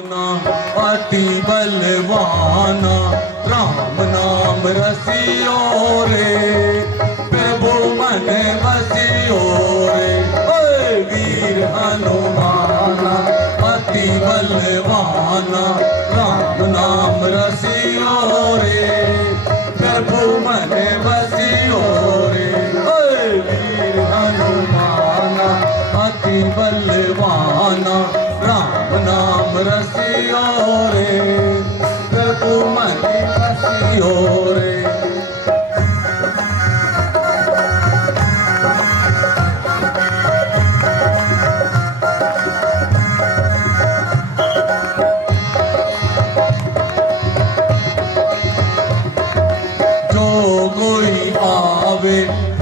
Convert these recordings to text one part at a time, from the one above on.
अति बलवाना राम नाम रसियो रे, प्रभु मन बसियो रे। वीर हनुमाना अति बलवाना राम नाम रसियो रे, प्रभु मन बसियो रे। वीर हनुमाना अति बलवाना राम नाम रसियो रे, प्रभु मन बसियो रे।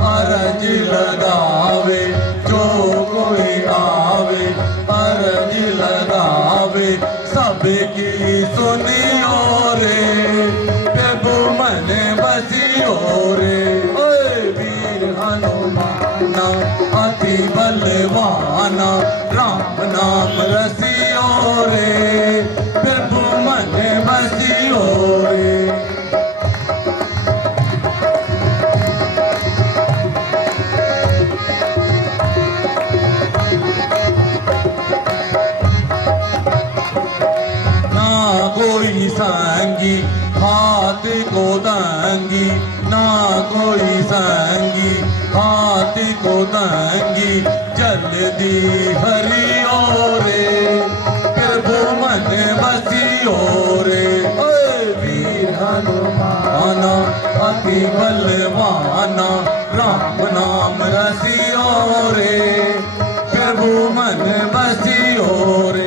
अरज लगावे जो कोई आवे, अरज लगावे सबकी सुनियो रे, प्रभु मन बसियो रे। वीर हनुमाना अति बलवाना राम नाम रसियो रे, प्रभु मन बसियो रे। संगी हाथ को दंगी, ना कोई संगी हाथ को दंगी, जल्दी हरियो रे, प्रभु मन बसियो रे। वीर हनुमाना अति बलवाना राम नाम रसियो रे, प्रभु मन बसियो रे।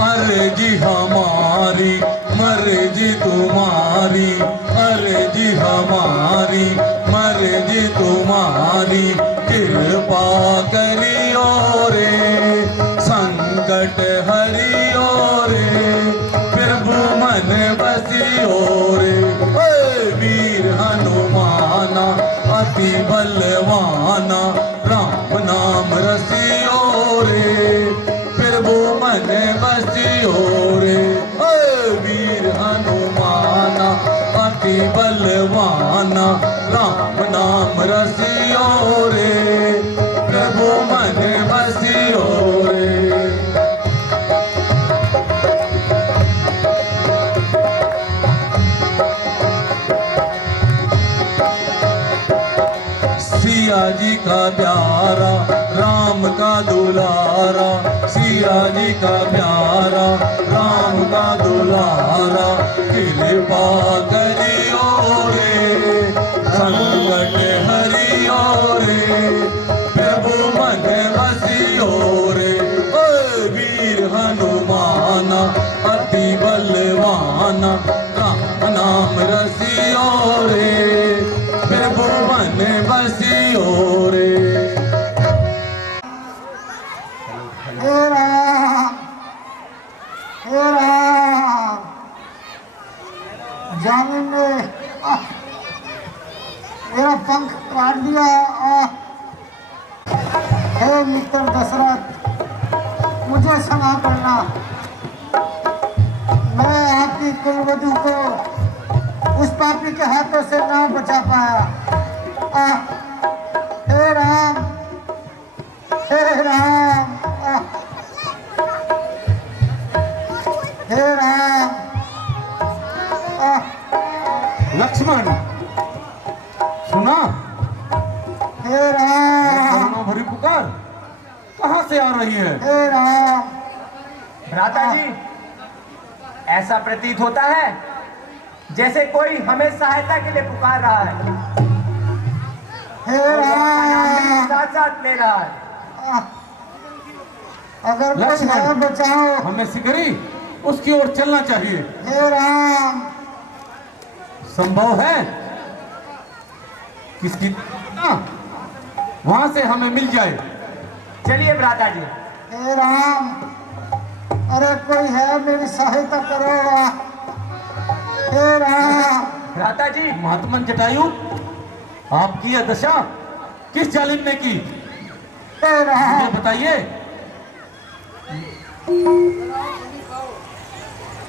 अर्जी हमारी मर्जी तुम्हारी, अर्जी हमारी मर्जी तुम्हारी, कृपा करियो रे, संकट हरियो रे, प्रभु मन बसियो रे। वीर हनुमाना अति बलवाना राम नाम रसियो रे, प्रभु मन बसियो रे। वीर हनुमाना अति बलवाना राम नाम रसियो रे, प्रभु मन बसियो रे। सिया जी का प्यारा राम का दुलारा, सिया जी का प्यारा राम का दुलारा, कृपा करियो रे, संकट हरियो रे, प्रभु मन बसियो रे। वीर हनुमाना अति बलवाना राम नाम रसियो रे, प्रभु मन बसियो रे। जामुन ने मेरा पंख काट दिया। हे मित्र दशरथ, मुझे क्षमा करना, मैं आपकी कुलवधू को उस पापी के हाथों से ना बचा पाया। हे राम, हे राम, हे राम। लक्ष्मण सुना? हे राम, भरी पुकार कहाँ से आ रही है? हे राम। भ्राता जी, ऐसा प्रतीत होता है जैसे कोई हमें सहायता के लिए पुकार रहा है। हे राम, साथ साथ ले रहा है। अगर कोई है बचाओ, हमें सिकरी उसकी ओर चलना चाहिए। हे राम। संभव है किसकी वहां से हमें मिल जाए। चलिए भ्राता जी। हे राम, अरे कोई है, मेरी सहायता करो। हे राम। भ्राता जी, महात्मन जटायु, आपकी यह दशा किस जालिम ने की, राम ये बताइए।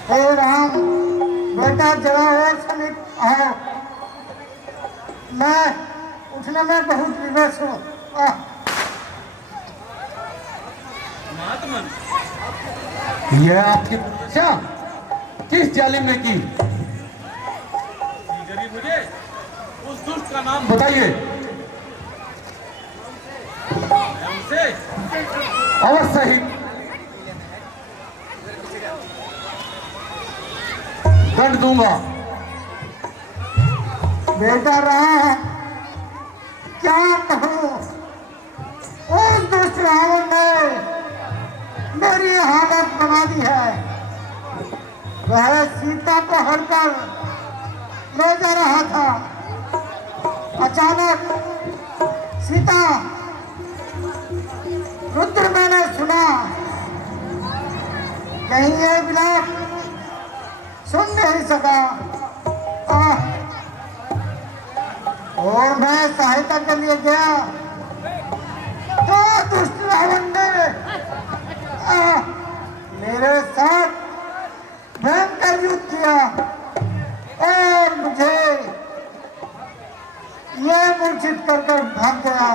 हे राम, बेटा जरा और समीप आओ, मैं उठने में बहुत विवश हूँ। महात्मन, यह आपकी दशा किस जालिम ने की, मुझे उस दुष्ट का नाम बताइए। अवश्य ही दंड दूंगा। बेटा राम, क्या कहूँ, उस दुष्ट रावण ने मेरी हालत बना दी है। वह सीता को हड़कर ले जा रहा था, अचानक सीता, रुद्र मैंने सुना, कहीं ये विलाप सुन नहीं सका, और मैं सहायता के लिए गया तो दुष्ट रावण ने मेरे साथ भयंकर युद्ध किया और मुझे ये मूर्छित कर भाग गया।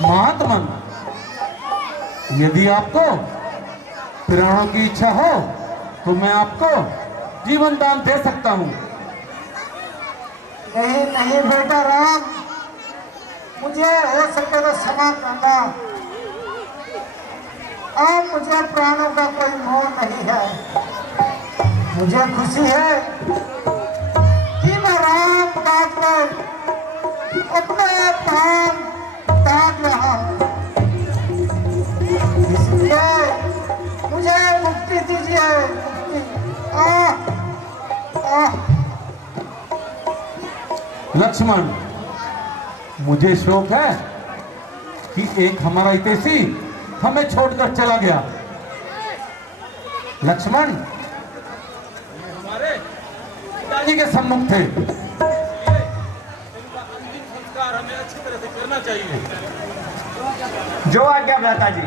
महात्मन, यदि आपको प्राणों की इच्छा हो तो मैं आपको जीवन दान दे सकता हूँ। नहीं नहीं बेटा राम, मुझे हो सके तो क्षमा करना। अब मुझे प्राणों का कोई मोह नहीं है। मुझे खुशी है कि मैं राम काज पर अपने प्राण त्याग रहा हूँ, इसलिए मुझे मुक्ति दीजिए, मुक्ति। लक्ष्मण, मुझे शौक है कि एक हमारा हितैषी हमें छोड़कर चला गया। लक्ष्मण, ये हमारे पिताजी के सम्मुख थे, इनका अंतिम संस्कार हमें अच्छी तरह से करना चाहिए। जो आज्ञा भ्राता जी।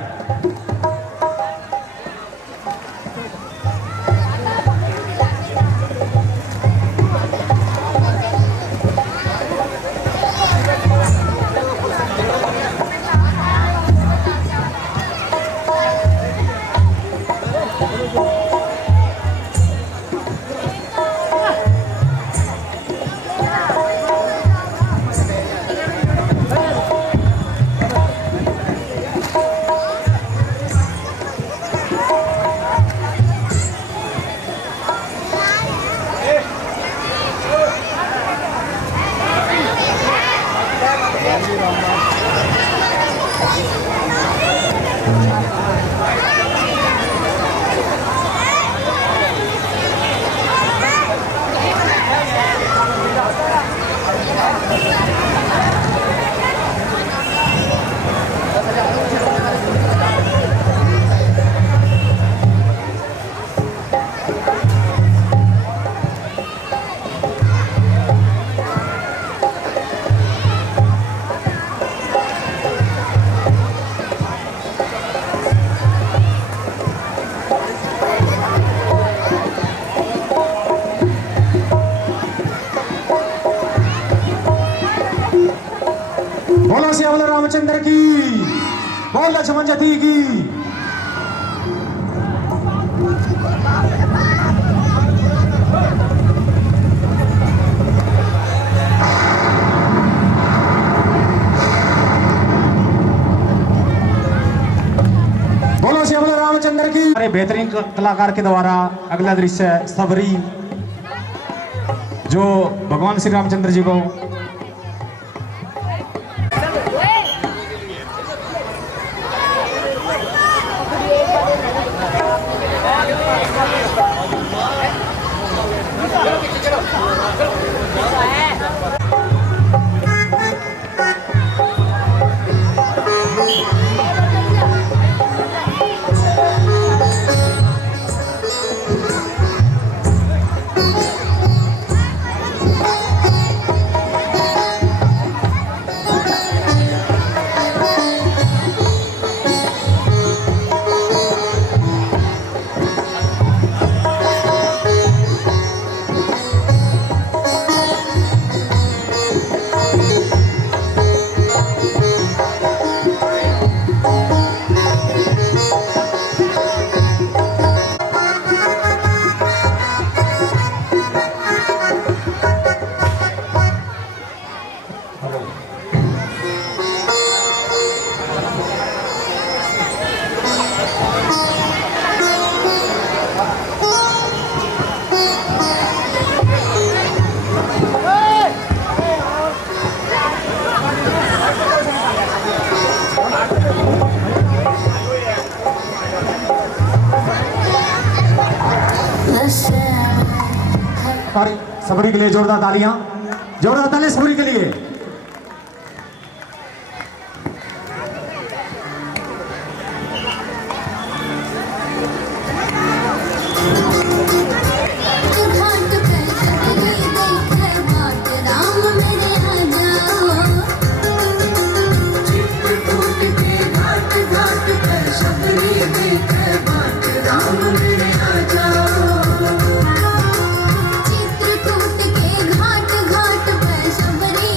बोलो श्यामला रामचंद्र की, बोल लक्ष्मण जती की। बोलो श्यामला रामचंद्र की। हमारे बेहतरीन कलाकार के द्वारा अगला दृश्य सबरी, जो भगवान श्री रामचंद्र जी को और सबरी के लिए जोरदार तालियां सबरी के लिए। चित्रकूट के घाट घाट पर सबरी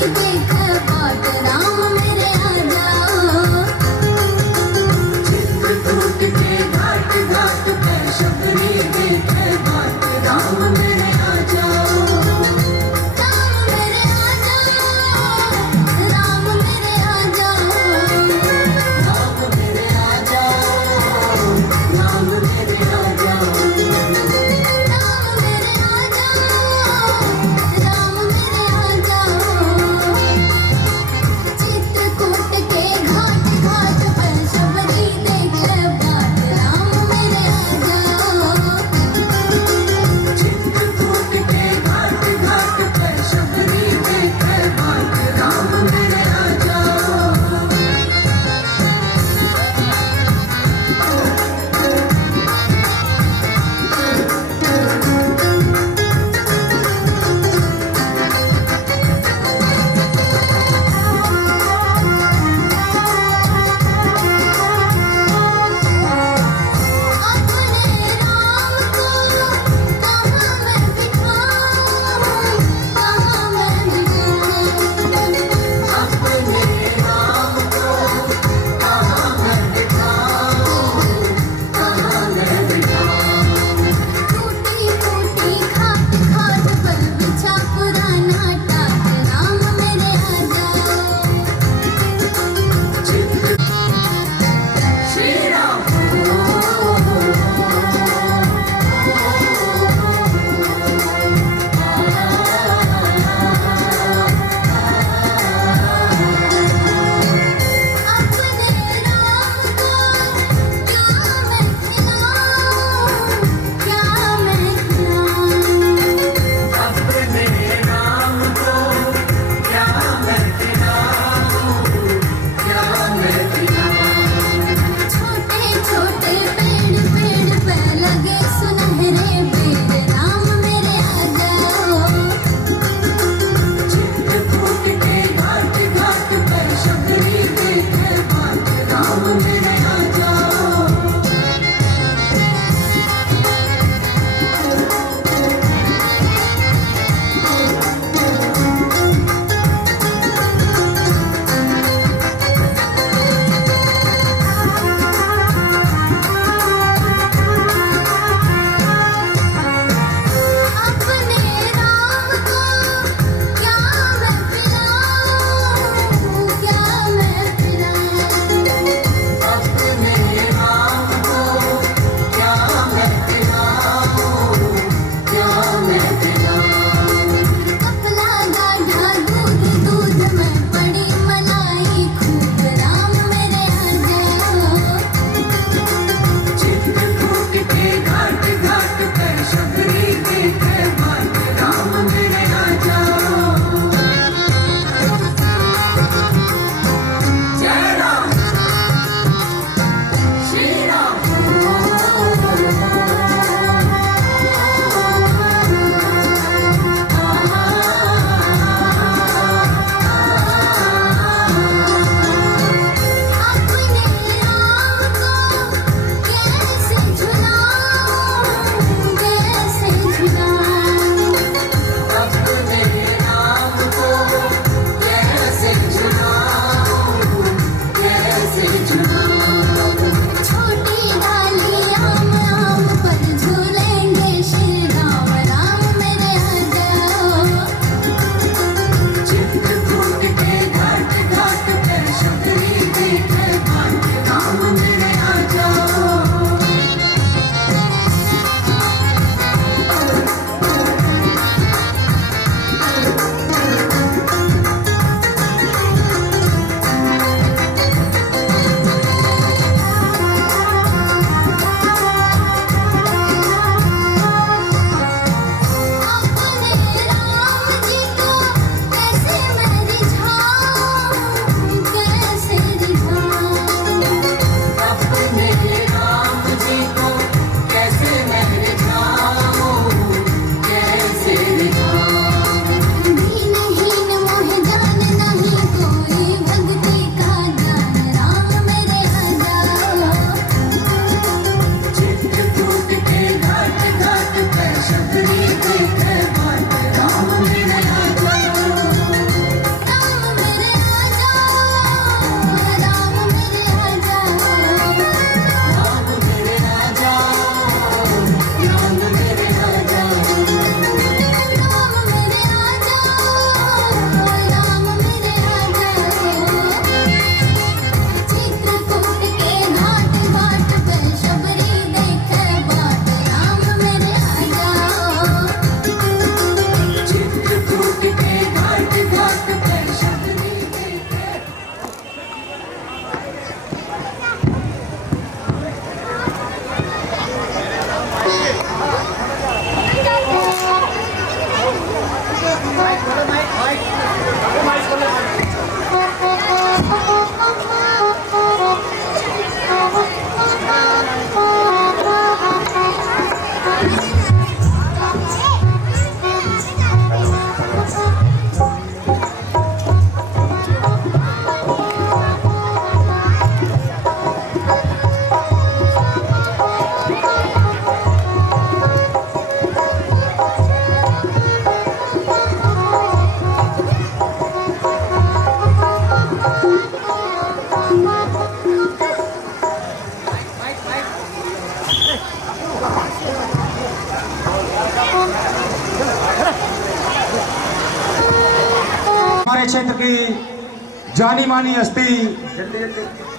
हमारे क्षेत्र की जानी मानी हस्ती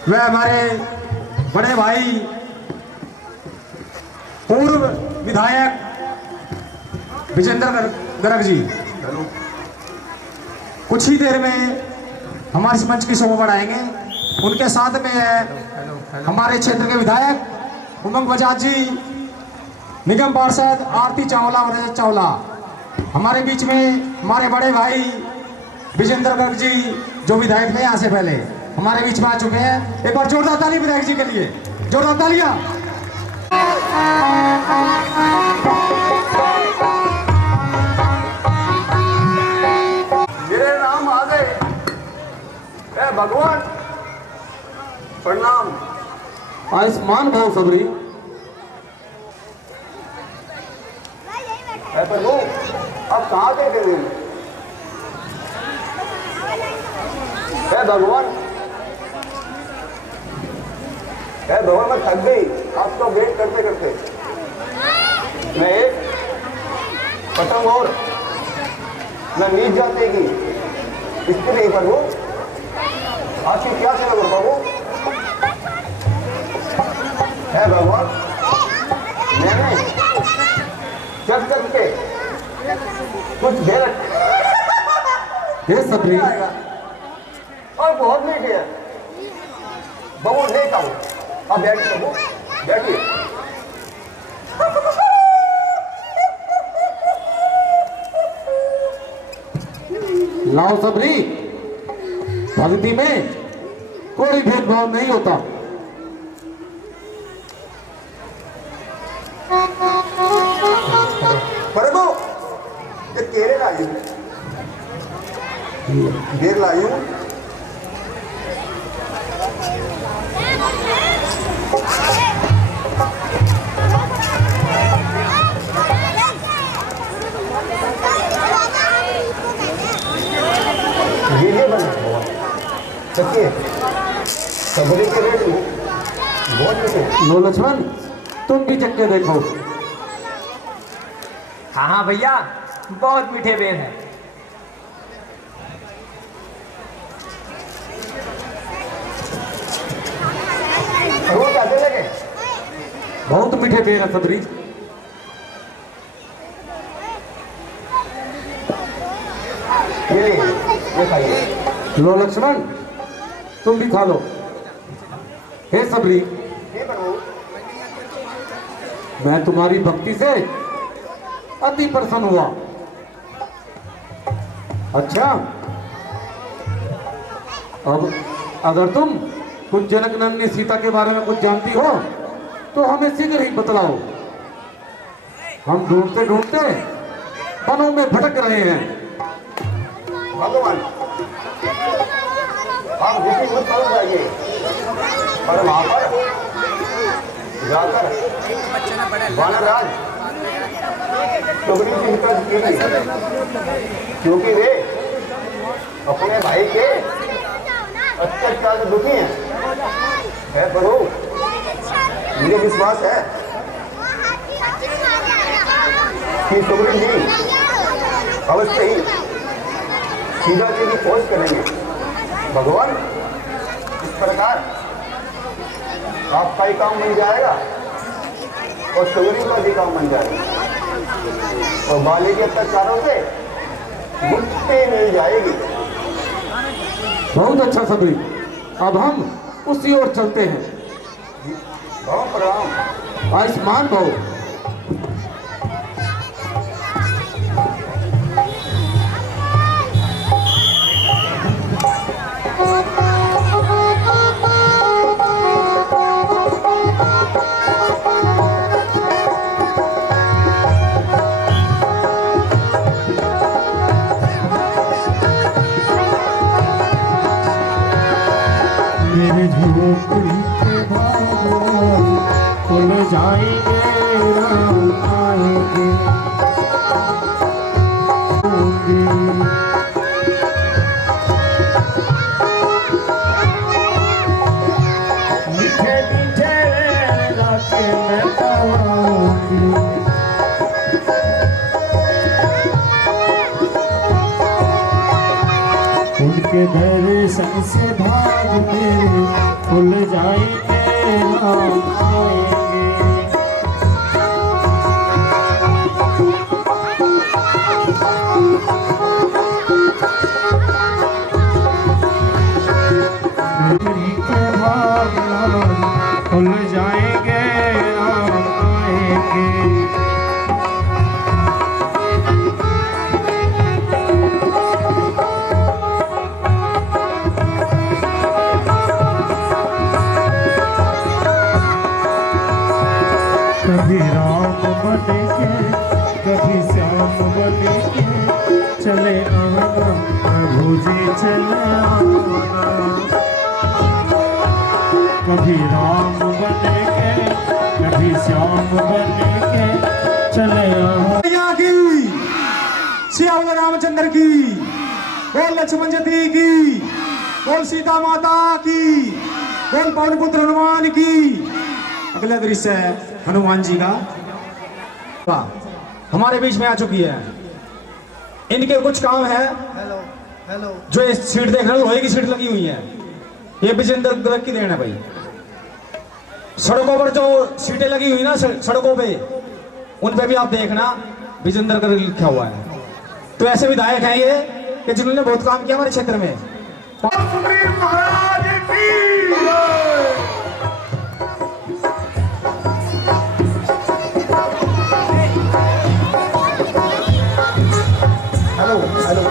वह हमारे बड़े भाई पूर्व विधायक विजेंद्र गर्ग जी कुछ ही देर में हमारे इस मंच की शोभा बढ़ाएंगे। उनके साथ में है हमारे क्षेत्र के विधायक उमंग बजाज जी, निगम पार्षद आरती चावला और रजत चावला। हमारे बीच में हमारे बड़े भाई विजेंद्र गर्ग जी जो विधायक थे यहाँ से पहले हमारे बीच में आ चुके हैं। एक बार जोरदार ताली विधायक जी के लिए, जोरदार तालियां। मेरे नाम आ गए। भगवान प्रणाम। आयुष्मान भव सबरी। प्रभु अब कहाँ थे थे भगवान भगवान मैं थक गई आपका वेट करते करते। मैं एक पतंग और न नीच जाते की इसके लिए प्रभु आखिर क्या सेवा करो प्रभु। है भगवान मैंने चक चक के कुछ देर हे सबरी और बहुत लेट है बहुत लेट आऊँ। अब बैठिए प्रभु बैठिए। लाओ सबरी, भक्ति में कोई भेदभाव नहीं होता। प्रभु ये तेरे लाई देर लाई हूँ। ये बना सच्ची सबरी के रेट बहुत मीठे। लो लक्ष्मण तुम भी चक्के देखो। हाँ हाँ भैया बहुत मीठे बेर हैं। वो कैसे लगे? बहुत मीठे पेड़ है सबरी। ये खाइए। लो लक्ष्मण तुम भी खा लो। हे सबरी ये प्रभु मैं तुम्हारी भक्ति से अति प्रसन्न हुआ। अच्छा अब अगर तुम कुछ जनक नंदिनी सीता के बारे में कुछ जानती हो तो हमें शीघ्र ही बतलाओ। हम ढूंढते ढूंढते वनों में भटक रहे हैं। भगवान आप जिसकी मत पहुंच जाइए और वहां पर जाकर वानरराज टुकड़ी की हिफाजत कीजिए क्योंकि वे अपने भाई के अत्याचार से दुखी हैं। है प्रभु मुझे विश्वास है कि टुकड़ी जी अवश्य ही सीधा जी की खोज करेंगे। भगवान इस प्रकार आपका ही काम बन जाएगा और टुकड़ी का भी काम बन जाएगा और बाली के अत्याचारों से मुक्ति मिल जाएगी। बहुत अच्छा सबरी, अब हम उसी ओर चलते हैं। बहुत प्रणाम। आयुष्मान भव। मेरे झोपड़ी के बाबू खुल जाएंगे उनके दर्शन से भाग मेरे खुल जाएंगे, हम आएंगे। के भाग खुल जाएंगे, हम आएंगे। कभी राम बनेंगे, कभी श्याम बनेंगे, चले आना प्रभु जी चले आना। कभी राम बनेंगे, कभी श्याम बनेंगे, चले आना। की सियावर रामचंद्र की, बोल लक्ष्मण जी की, बोल सीता माता की, बोल पवन पुत्र हनुमान की। अगला दृश्य है हनुमान जी का। हमारे बीच में आ चुकी है। इनके कुछ काम है। जो ये सीट देख रहे हो, लोहे की सीट लगी हुई है। ये विजेंद्र गर्ग की देन है भाई। सड़कों पर जो सीटें लगी हुई ना सड़कों पे, उन पे भी आप देखना विजेंद्र गर्ग लिखा हुआ है। तो ऐसे विधायक हैं ये कि जिन्होंने बहुत काम किया हमारे क्षेत्र में। महाराज की हेलो हेलो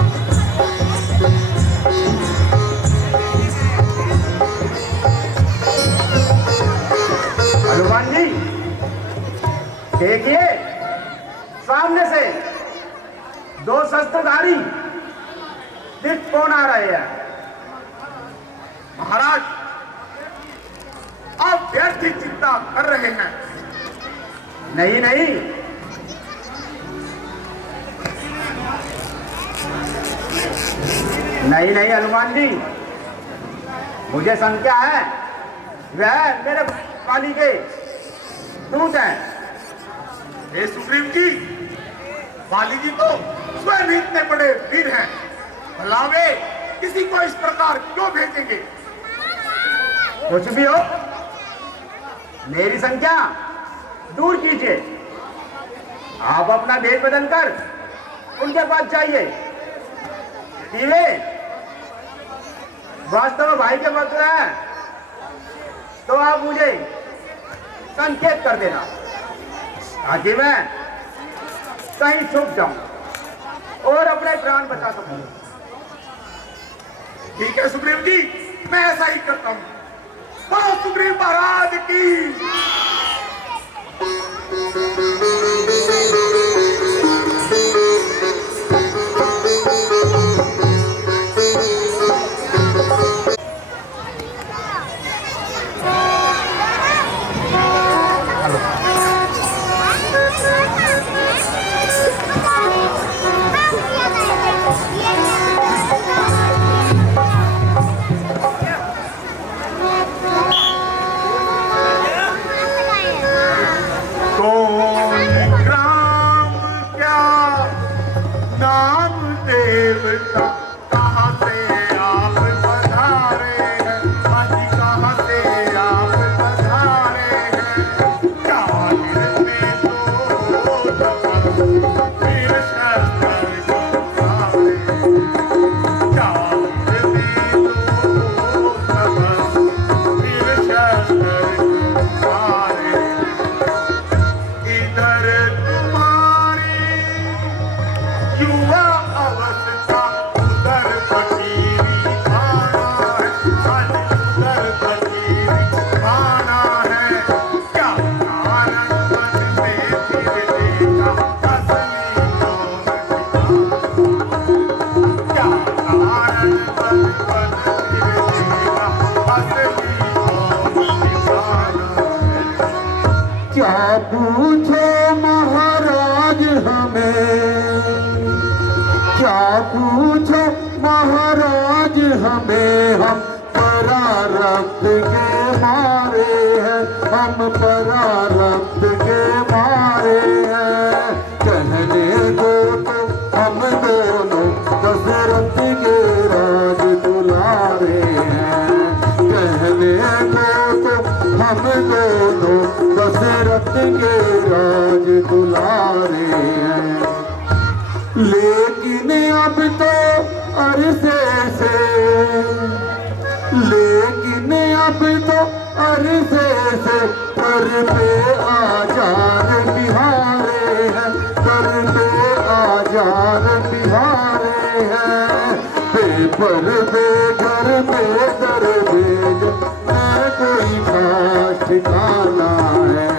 हनुमान जी देखिए, सामने से दो शस्त्रधारी दिख कौन आ रहे हैं। महाराज, आप व्यर्थ चिंता कर रहे हैं। नहीं नहीं, नहीं नहीं हनुमान जी, मुझे शंका है वह मेरे पाली के दूत हैं। हे सुग्रीव जी, बाली जी तो स्वयं इतने बड़े वीर हैं, भला वे किसी को इस प्रकार क्यों भेजेंगे? कुछ भी हो, मेरी संख्या दूर कीजिए। आप अपना भेद बदलकर उनके पास जाइए। वे वास्तव में भाई के पुत्र है तो आप मुझे संकेत कर देना ताकि मैं कहीं छुप जाऊं और अपने प्राण बचा सकूं। ठीक है सुग्रीव जी, मैं ऐसा ही करता हूं। बोलो सुग्रीव महाराज की। पूछो महाराज हमें, क्या पूछो महाराज हमें, हम परारब्ध के मारे हैं, हम परारब्ध के मारे हैं। कहने दो तो हम दोनों दशरथ के राज लेकिन अब तो अरसे से, लेकिन अब तो अरसे से पर पे आजार बिहारे हैं, पर पे आजार बिहारे हैं। पेपर पे घर पे दरवेज न कोई खास ठिकाना है,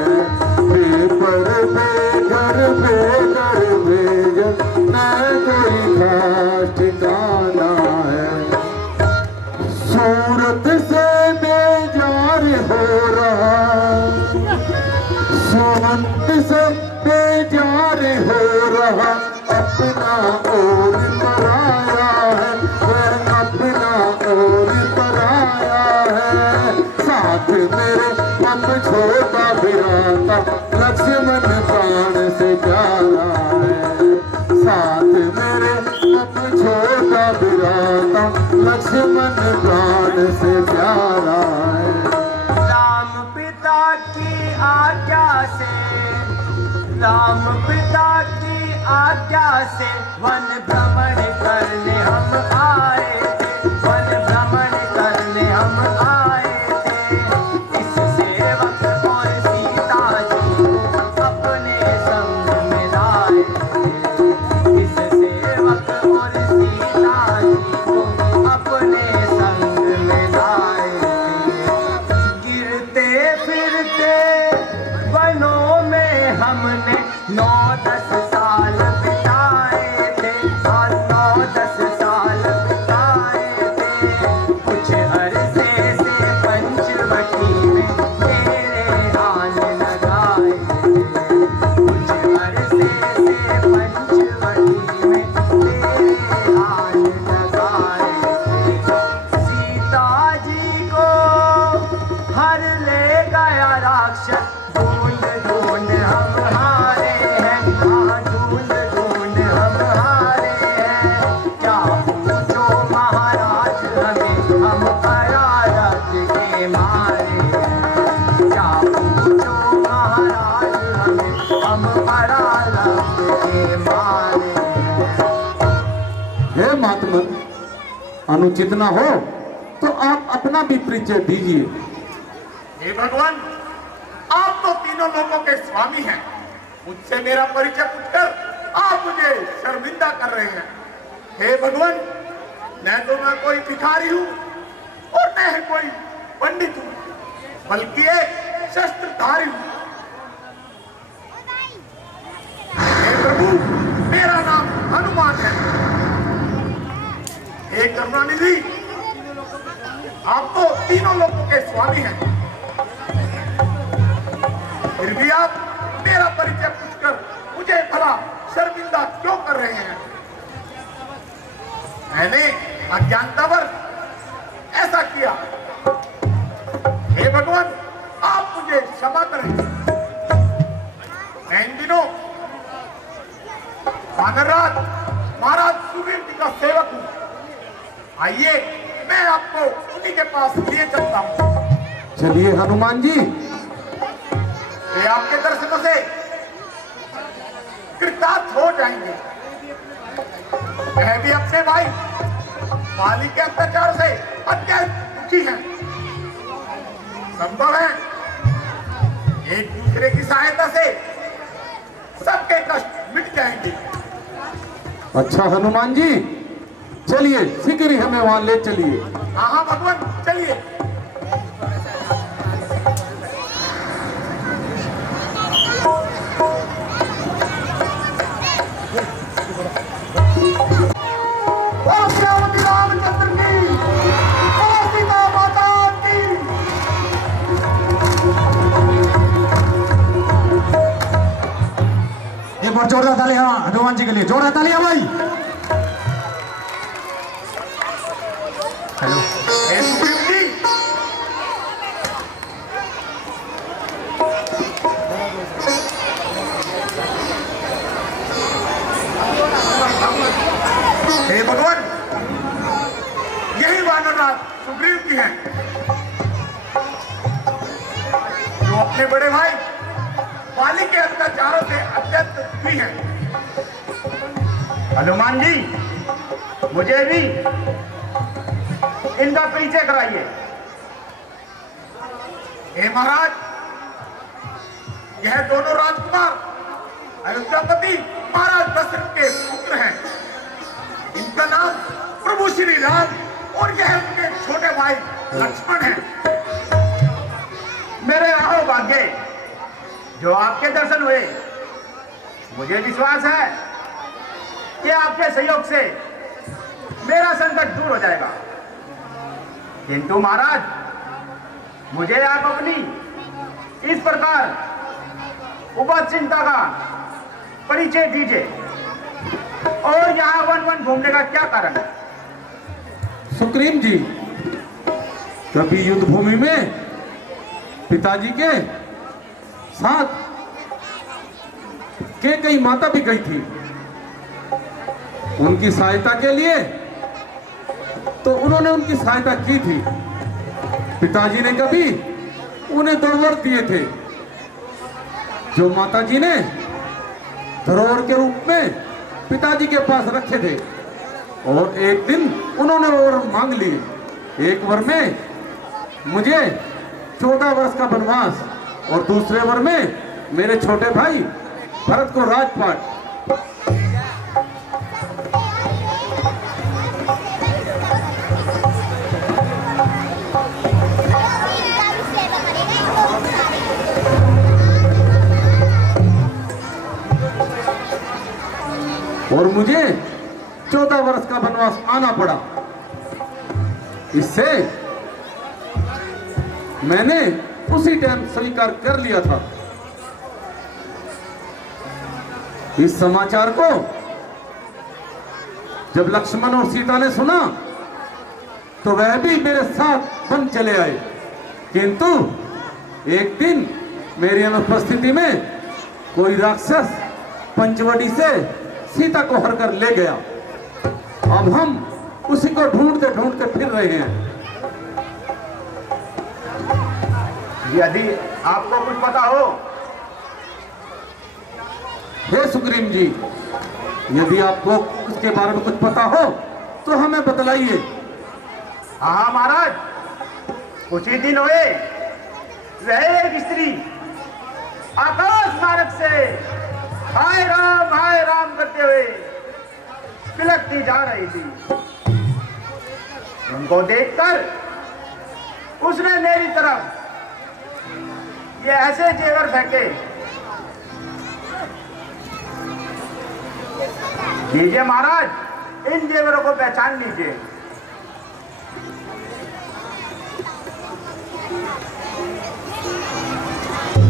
पेपर पे घर पे दरवेज न कोई खास ठिकाना है। सूरत से बेजार हो रहा, सूरत से बेजार हो रहा, अपना और पराया है, वह अपना और पराया है। साथ मेरे अब छोटा बिराता लक्ष्मण प्राण से प्यारा है, साथ मेरे अब छोटा बिराता लक्ष्मण प्राण से प्यारा है। राम पिता की आज्ञा से, राम पिता की आज्ञा से वन भ्रमण करने हम आए थे, वन भ्रमण करने हम आए थे। इस सेवक और सीता जी को अपने संग में लाए थे, इस सेवक और सीता जी को अपने संग में लाए थे। गिरते फिरते वनों में हमने 9-10 साल बिताए थे, और 9-10 साल बिताए थे। कुछ अरसे से पंचवटी में तेरे आन लगाए थे, कुछ अरसे से पंचवटी में तेरे आन लगाए थे। सीता जी को हर ले गया राक्षस, ढूंढ ढूंढ हम हारे हैं, हाँ ढूंढ ढूंढ हम हारे हैं। क्या पूछो महाराज हमें, हम परारब्ध के मारे हैं, क्या पूछो महाराज हमें, हम परारब्ध के मारे हैं। हे महात्मन, अनुचित ना हो तो आप अपना भी परिचय दीजिए। हे भगवान, आप तो तीनों लोगों के स्वामी हैं, मुझसे मेरा परिचय पूछकर आप मुझे शर्मिंदा कर रहे हैं। हे भगवान, न तो मैं कोई भिखारी हूँ और न है कोई पंडित हूँ, बल्कि एक शस्त्रधारी हूँ। हे प्रभु, मेरा नाम हनुमान है। हे करुणानिधि, आप तो तीनों लोगों के स्वामी हैं, फिर भी आप मेरा परिचय पूछकर मुझे भला शर्मिंदा क्यों कर रहे हैं? मैंने अज्ञानतावश ऐसा किया। हे भगवान, आप मुझे क्षमा करें। मैं इन दिनों वानरराज महाराज सुग्रीव जी का सेवक हूँ। आइए, मैं आपको उन्हीं के पास लिए चलता हूँ। चलिए हनुमान जी। वे आपके दर्शनों से कृतार्थ हो जाएंगे। वह भी अपने भाई वाली के अत्याचार से अत्यंत दुखी हैं। संभव है एक दूसरे की सहायता से सबके कष्ट मिट जाएंगे। अच्छा हनुमान जी, चलिए शीघ्र ही हमें वहां ले चलिए। हाँ हाँ भगवान, चलिए। ओ श्रीमती रामचंद्र की, ओ सीता माता की। एक बार जोरदार तालियां हनुमान जी के लिए, जोरदार तालियां भाई। हेलो, हे सुग्रीव जी, हे भगवान, यही वानरराज सुग्रीव जी हैं, जो अपने बड़े भाई वाली के अत्याचारों से अत्यंत दुखी हैं। हनुमान जी, मुझे भी इनका परिचय कराइए। हे महाराज, यह दोनों राजकुमार अयोध्यापति महाराज दशरथ के पुत्र हैं। इनका नाम प्रभु श्री राम और यह उनके छोटे भाई लक्ष्मण हैं। मेरे राहो भाग्य, जो आपके दर्शन हुए, मुझे विश्वास है कि आपके सहयोग से मेरा संकट दूर हो जाएगा। किंतु महाराज, मुझे आप अपनी इस प्रकार उपासचिंता का परिचय दीजिए और यहाँ वन वन घूमने का क्या कारण है? सुग्रीव जी, कभी युद्ध भूमि में पिताजी के साथ के कई माता भी गई थी उनकी सहायता के लिए, तो उन्होंने उनकी सहायता की थी। पिताजी ने कभी उन्हें 2 वर दिए थे जो माताजी ने धरोहर के रूप में पिताजी के पास रखे थे, और एक दिन उन्होंने और मांग लिए। एक वर में मुझे 14 वर्ष का वनवास और दूसरे वर में मेरे छोटे भाई भरत को राजपाट। और मुझे 14 वर्ष का वनवास आना पड़ा। इससे मैंने उसी टाइम स्वीकार कर लिया था। इस समाचार को जब लक्ष्मण और सीता ने सुना तो वह भी मेरे साथ वन चले आए, किंतु एक दिन मेरी अनुपस्थिति में कोई राक्षस पंचवटी से सीता को हर कर ले गया। अब हम उसी को ढूंढते ढूंढते फिर रहे हैं। यदि आपको कुछ पता हो। हे सुग्रीव जी, यदि आपको उसके बारे में कुछ पता हो तो हमें बतलाइए। हाँ महाराज, कुछ ही दिन हुए वह एक स्त्री आकाश मार्ग से हाय राम करते हुए तिलकती जा रही थी। उनको देखकर उसने मेरी तरफ ये ऐसे जेवर फेंके। लीजिए महाराज, इन जेवरों को पहचान लीजिए।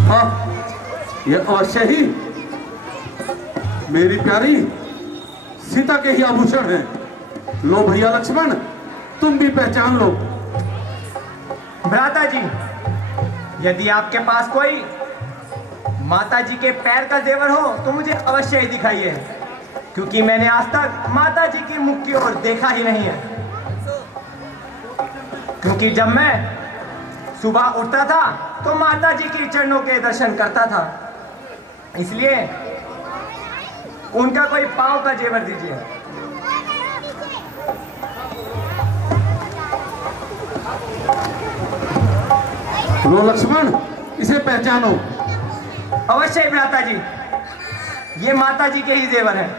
हाँ, ये अवश्य ही मेरी प्यारी सीता के ही आभूषण हैं। लो भैया लक्ष्मण, तुम भी पहचान लो। भ्राता जी, यदि आपके पास कोई माता जी के पैर का जेवर हो तो मुझे अवश्य ही दिखाइए, क्योंकि मैंने आज तक माता जी की मुख की ओर देखा ही नहीं है। क्योंकि जब मैं सुबह उठता था तो माता जी के चरणों के दर्शन करता था, इसलिए उनका कोई पांव का जेवर दीजिए। लो लक्ष्मण, इसे पहचानो। अवश्य भ्राता जी, ये माता जी के ही जेवर हैं।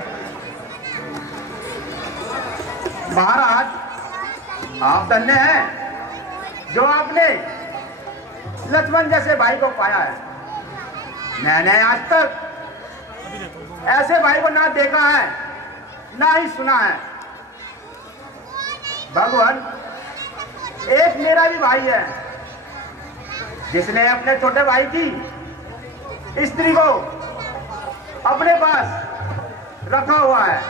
महाराज, आप धन्य हैं जो आपने लक्ष्मण जैसे भाई को पाया है। मैंने आज तक ऐसे भाई को ना देखा है ना ही सुना है। भगवान, एक मेरा भी भाई है जिसने अपने छोटे भाई की स्त्री को अपने पास रखा हुआ है।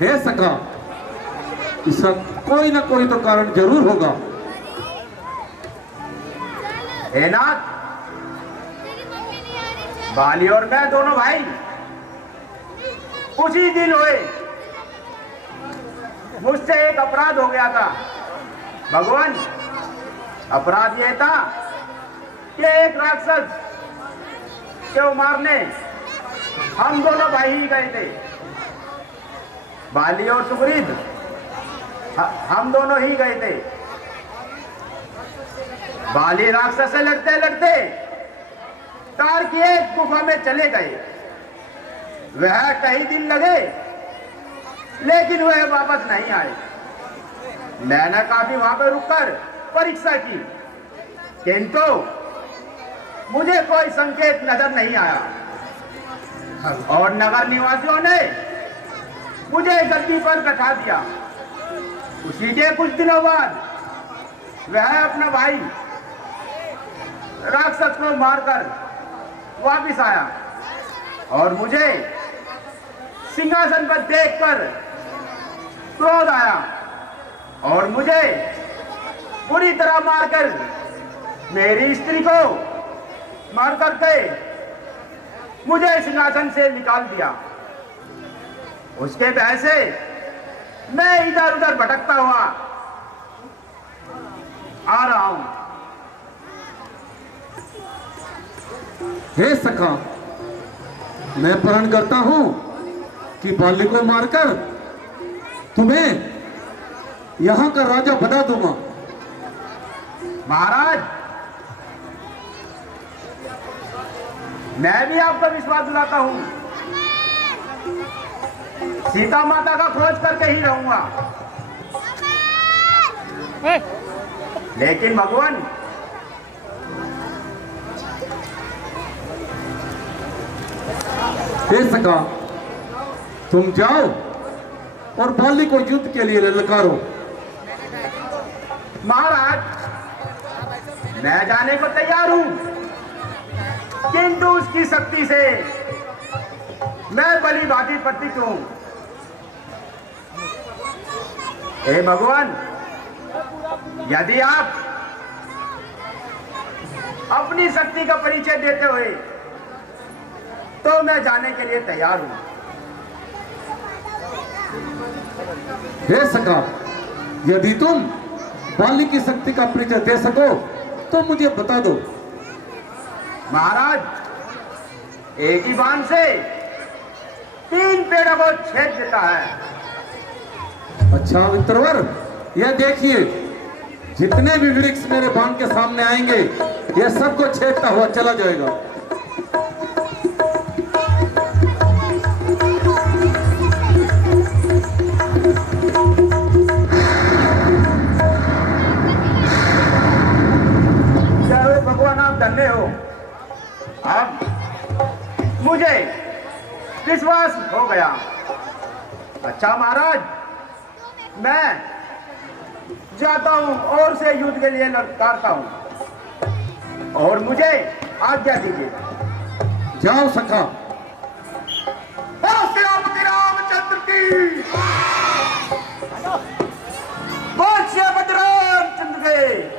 हे सखा, इसका कोई ना कोई तो कारण जरूर होगा। हे नाथ, बाली और मैं दोनों भाई उसी दिन हुए। मुझसे एक अपराध हो गया था भगवान। अपराध यह था कि एक राक्षस को मारने हम दोनों भाई ही गए थे। बाली और सुग्रीव हम दोनों ही गए थे। बाली राक्षस से लड़ते लड़ते तार की एक गुफा में चले गए। वह कई दिन लगे लेकिन वह वापस नहीं आए। मैंने काफी वहां पर रुककर परीक्षा की किंतु मुझे कोई संकेत नजर नहीं आया और नगर निवासियों ने मुझे गद्दी पर बैठा दिया। उसी के कुछ दिनों बाद वह अपना भाई राक्षस को मारकर वापिस आया और मुझे सिंहासन पर देखकर क्रोध आया और मुझे बुरी तरह मारकर मेरी स्त्री को मार करके मुझे सिंहासन से निकाल दिया। उसके भय से मैं इधर उधर भटकता हुआ आ रहा हूं। हे सखा, मैं प्रण करता हूं कि बाली को मारकर तुम्हें यहां का राजा बना दूंगा। महाराज, मैं भी आपका विश्वास दिलाता हूं। सीता माता का खोज करके ही रहूंगा। लेकिन भगवान, हे सखा, तुम जाओ और बाली को युद्ध के लिए ललकारो। महाराज, मैं जाने को तैयार हूं किंतु उसकी शक्ति से मैं बली भांति प्रतीत हूं। हे भगवान, यदि आप अपनी शक्ति का परिचय देते हुए तो मैं जाने के लिए तैयार हूं। हे सखा, यदि तुम बाली की शक्ति का परिचय दे सको तो मुझे बता दो। महाराज, एक ही बाण से 3 पेड़ों को छेद देता है। अच्छा मित्रवर, यह देखिए, जितने भी वृक्ष मेरे बाण के सामने आएंगे यह सबको छेदता हुआ चला जाएगा। भगवान, आप धन्य हो। अब मुझे विश्वास हो गया। अच्छा महाराज, मैं जाता हूं और से युद्ध के लिए लड़ता हूं और मुझे आज्ञा दीजिए। जाओ सखा। श्रीरामति रामचंद्र की, बोल श्रीरामति रामचंद्र के।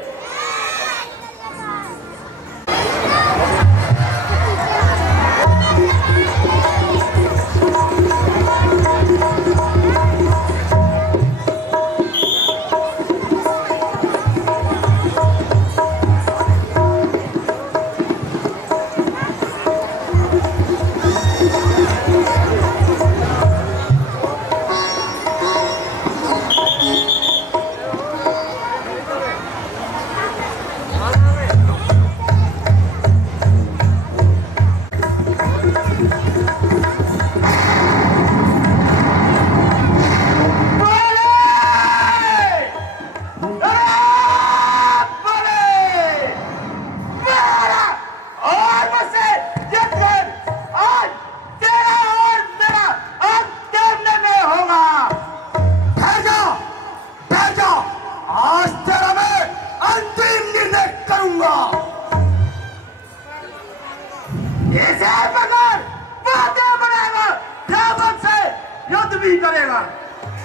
करेगा।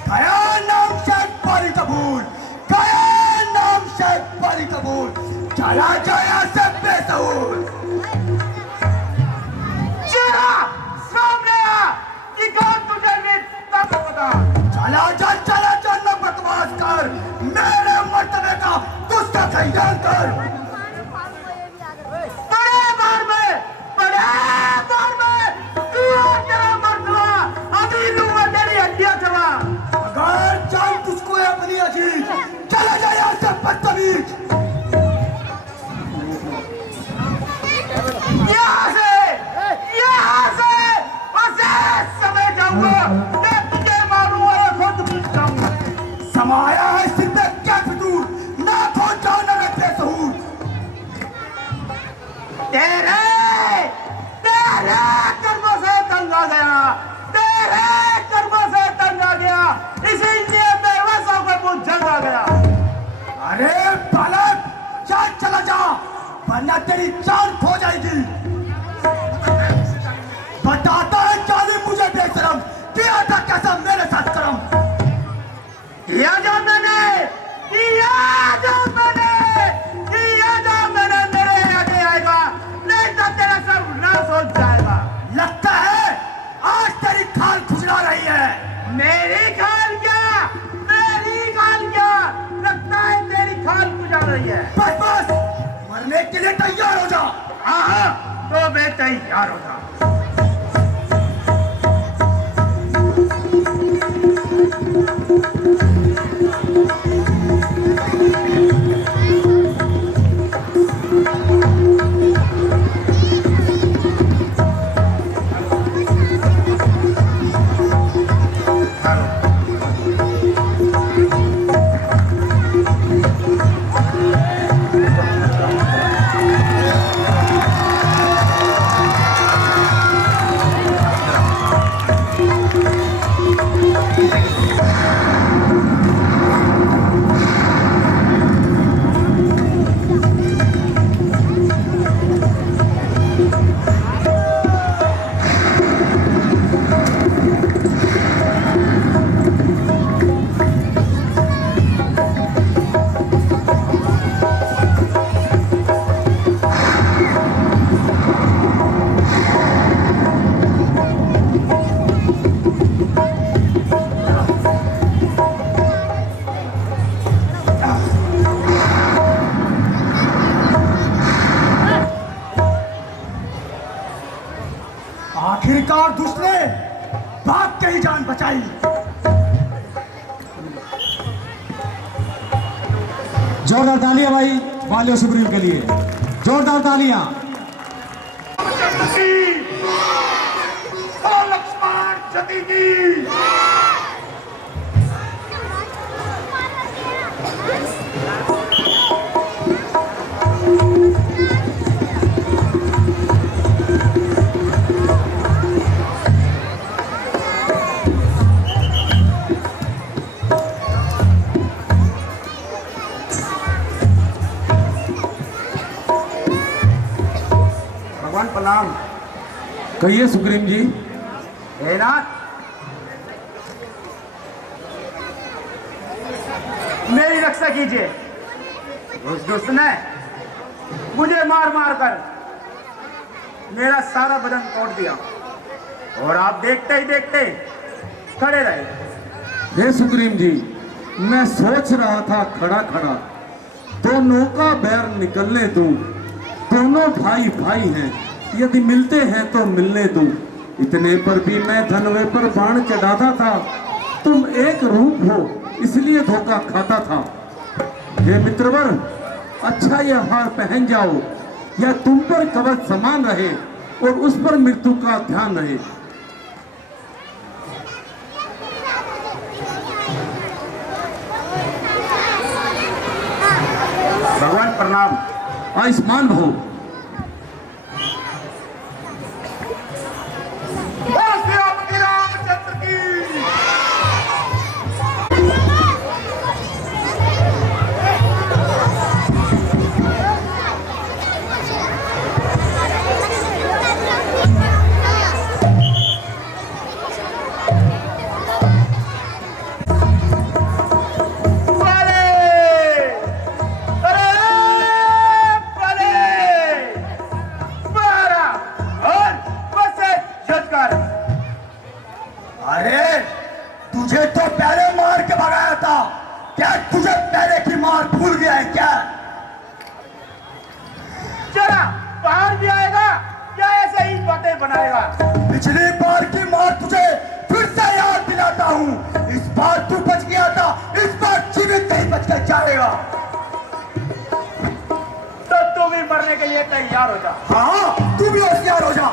गया नाम शेख पारी कबूल, गया नाम शेख पारी कबूल, चला जाया से बेसहूल। चला सामने आ कि कौन तुझे तब बता। चला जा न बकवास कर, मेरे मर्तबे का दुष्ट खयाल कर। बड़े बार में तू तेरा मर्तबा अभी लूंगा तेरी हड्डियां चबा। रही है। बस बस, मरने के लिए तैयार हो जा। हाँ हाँ, तो मैं तैयार हो जा। आखिरकार दुष्ट ने भाग के ही जान बचाई। जोरदार तालियां भाई वालियो सुग्रीव के लिए, जोरदार तालियां। लक्ष्मण जति की। भगवान प्रणाम। कहिए सुग्रीव जी। हे नाथ, मेरी रक्षा कीजिए। उस दुष्ट ने मुझे मार मार कर मेरा सारा बदन तोड़ दिया और आप देखते ही देखते खड़े रहे। हे सुग्रीव जी, मैं सोच रहा था खड़ा खड़ा, दोनों का बैर निकलने दूं। दोनों भाई भाई हैं, यदि मिलते हैं तो मिलने दूं। इतने पर भी मैं धनवे पर बाण चढ़ाता था। तुम एक रूप हो इसलिए धोखा खाता था। हे मित्रवर, अच्छा यह हार पहन जाओ, या तुम पर कवच समान रहे और उस पर मृत्यु का ध्यान रहे। भगवान प्रणाम। आयुष्मान भव। रामचंद्र की। अरे तुझे तो पहले मार के भगाया था, क्या तुझे पहले की मार भूल गया है क्या? चला बाहर भी आएगा क्या ऐसे ही बातें बनाएगा? पिछली बार की मार तुझे फिर से याद दिलाता हूँ। इस बार तू बच गया था, इस बार जीवित नहीं बच कर जाएगा। तो तू भी मरने के लिए तैयार हो जा। हाँ, तू भी होशियार हो जा।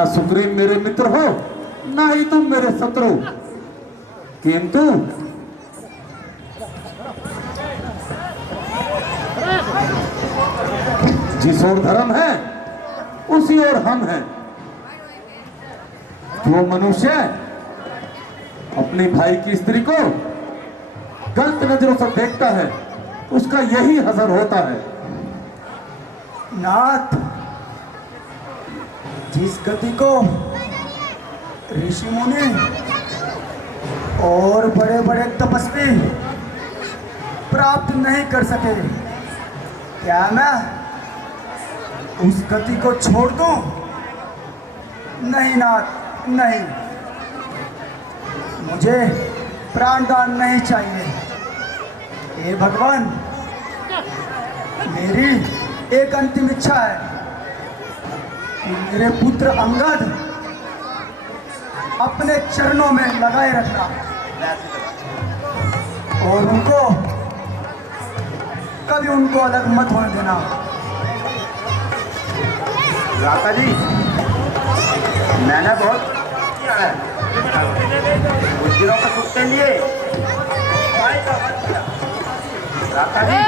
ना सुग्रीव मेरे मित्र हो, ना ही तुम मेरे शत्रु, किंतु जिस ओर धर्म है उसी ओर हम हैं। जो मनुष्य अपने भाई की स्त्री को गलत नजरों से देखता है, उसका यही हसर होता है। नाथ, जिस गति को ऋषि मुनि और बड़े बड़े तपस्वी प्राप्त नहीं कर सके, क्या मैं उस गति को छोड़ दूं? नहीं नाथ, नहीं, मुझे प्राणदान नहीं चाहिए। हे भगवान, मेरी एक अंतिम इच्छा है कि मेरे पुत्र अंगद अपने चरणों में लगाए रखना और कभी उनको अलग मत होने देना। राका जी, मैंने बहुत किया है कुछ दिनों के सुख के लिए। राका जी,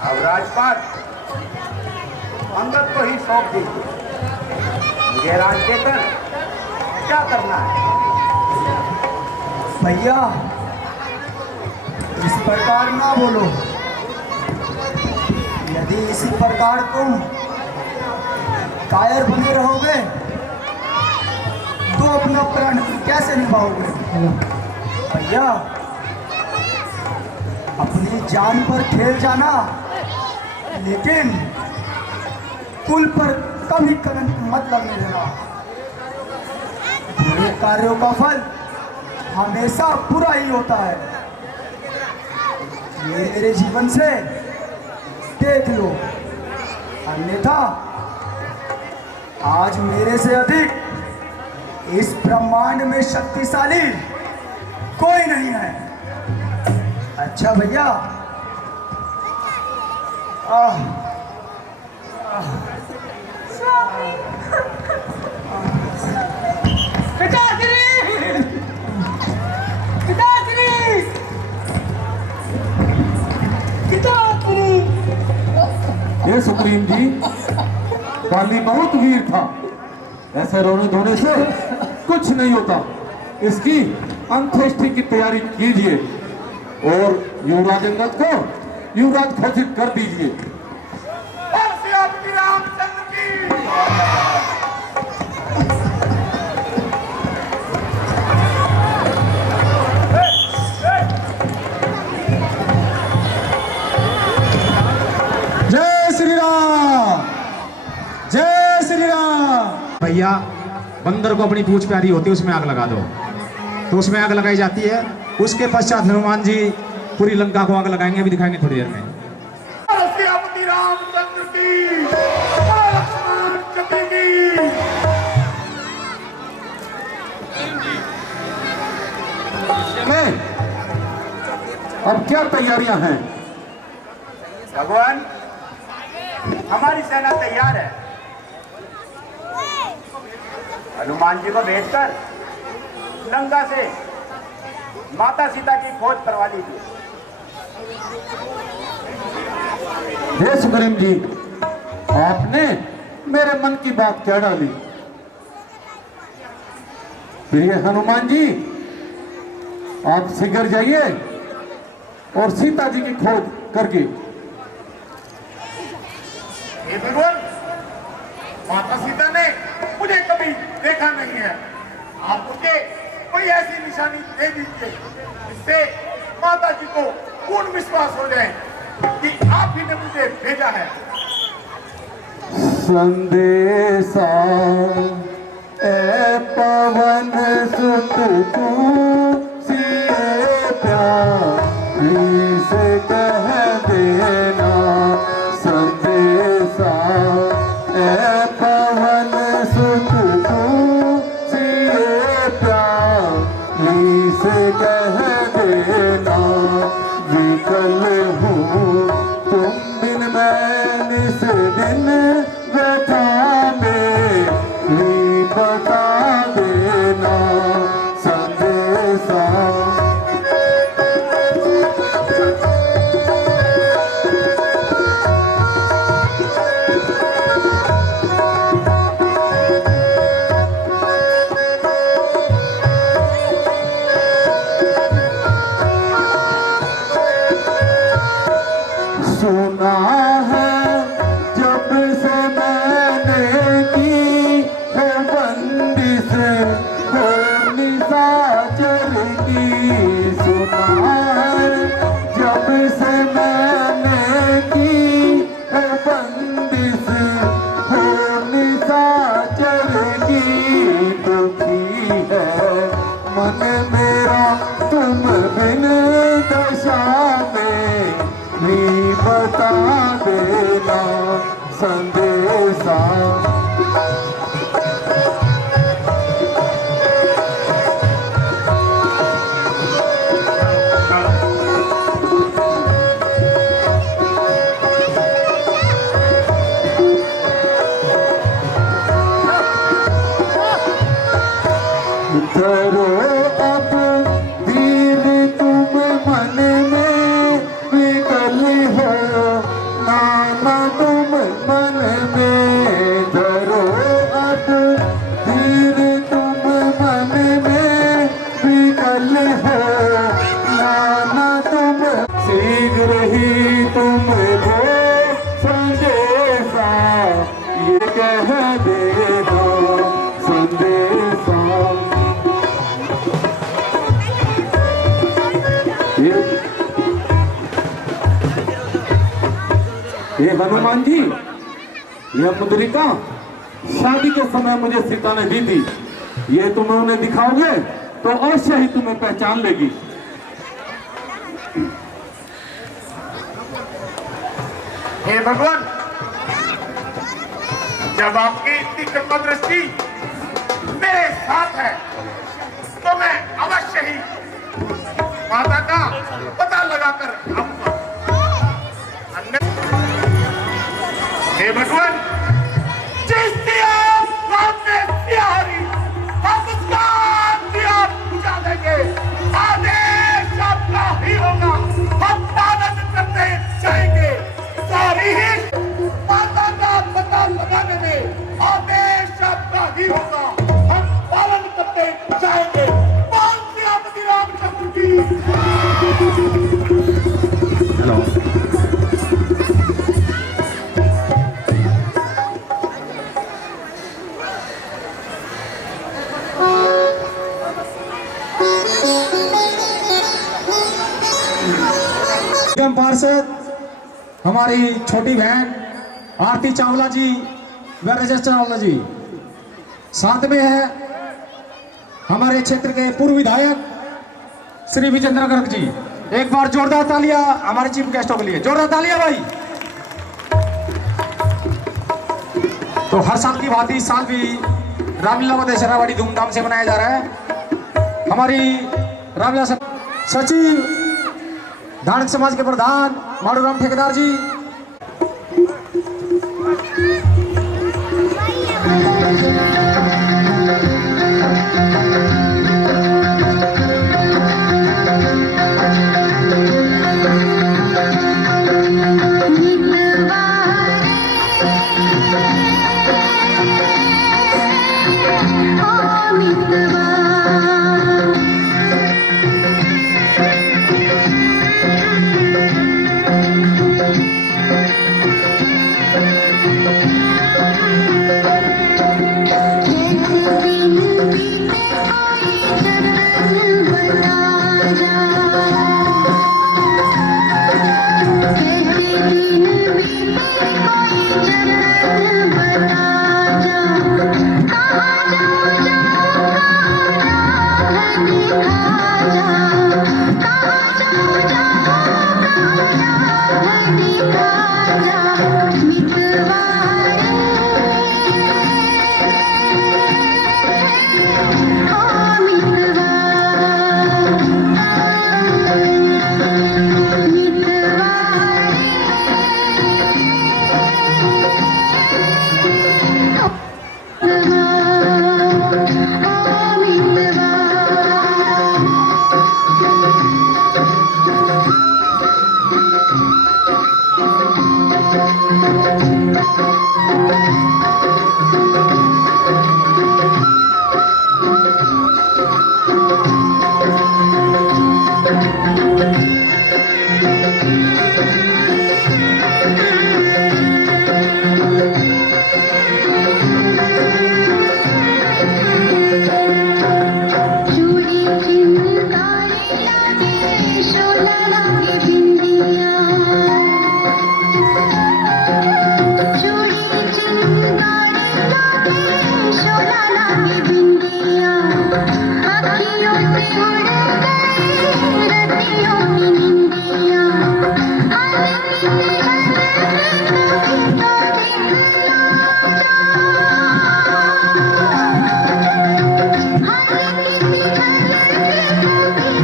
अब राजपाट अंगद को ही सौंप दीजिए। मुझे राज देकर क्या करना है? भैया, इस प्रकार ना बोलो। यदि इसी प्रकार तुम कायर बने रहोगे तो अपना प्राण कैसे निभाओगे? भैया, अपनी जान पर खेल जाना, लेकिन कुल पर कभी कलंक मत लगने देना। बुरे कार्यों का फल हमेशा बुरा ही होता है। ये मेरे जीवन से देख लो, अन्यथा आज मेरे से अधिक इस ब्रह्मांड में शक्तिशाली कोई नहीं है। अच्छा भैया, ये सुप्रीम जी, बाली बहुत वीर था, ऐसे रोने धोने से कुछ नहीं होता। इसकी अंत्येष्टि की तैयारी कीजिए और युवराज अंगद को युवराज घोषित कर दीजिए। रामचंद्र की जय श्री राम, जय श्री राम। भैया, बंदर को अपनी पूंछ प्यारी होती है, उसमें आग लगा दो। तो उसमें आग लगाई जाती है। उसके पश्चात हनुमान जी पूरी लंका को आग लगाएंगे, अभी दिखाएंगे थोड़ी देर में। रामचंद्र की, लक्ष्मण जी की। में अब क्या तैयारियां हैं? भगवान, हमारी सेना तैयार है। हनुमान जी को भेजकर लंका से माता सीता की खोज करवा लीजिए। हे सुग्रीव जी, आपने मेरे मन की बात क्या डाली? प्रिय हनुमान जी, आप शीघ्र जाइए और सीता जी की खोज करके। हे भगवान, माता सीता ने मुझे कभी देखा नहीं है। आप मुझे कोई ऐसी निशानी दे दीजिए जिससे माता जी को पूर्ण विश्वास हो जाए कि आप ही ने मुझे भेजा है। संदेशा ए पवन सुत तू सिए प्यारी से कह देना। संदेशा ए पवन सुत तू सिए प्यारी से कह देना। विकल हूँ तुम बिन मैं निस दिन व्यथा में मेरा तुम बिन दशा में भी बता देना संदेशा। धरो अब धीर तुम मन में विकल हो, नाना तुम मन में धरो अब धीर तुम मन में विकल हो, नाना तुम शीघ्र ही तुमको संदेशा ये कह देना संदेशा। ये हनुमान जी, यह मुद्रिका शादी के समय मुझे सीता ने दी थी। ये तुम्हें उन्हें दिखाओगे तो अवश्य ही तुम्हें पहचान लेगी। हे भगवान, जब आपकी इतनी कृपा दृष्टि मेरे साथ है तो मैं अवश्य ही माता का पता लगाकर आऊंगा। हे भगवान, जिसकी आपने प्यारी हम उसका आप बुझा देंगे। आदेश आपका ही होगा, हम पालन करते जाएंगे। सारी ही माता का पता लगाने में आदेश आपका ही होगा, हम पालन करते जाएंगे। बोल श्री रामचंद्र की। हेलो, निगम पार्षद हमारी छोटी बहन आरती चावला जी व रजत चावला जी, साथ में है हमारे क्षेत्र के पूर्व विधायक श्री विजेंद्र गर्ग जी। एक बार जोरदार तालियां हमारे चीफ गेस्टों के लिए, जोरदार तालियां भाई। तो हर साल की भांति इस साल भी रामलीला व दशहरा बड़ी धूमधाम से मनाया जा रहा है। हमारी रामलीला सचिव धानक समाज के प्रधान माड़ूराम ठेकेदार जी, शोला लागे बिंदिया, अखियों से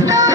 कृष्णा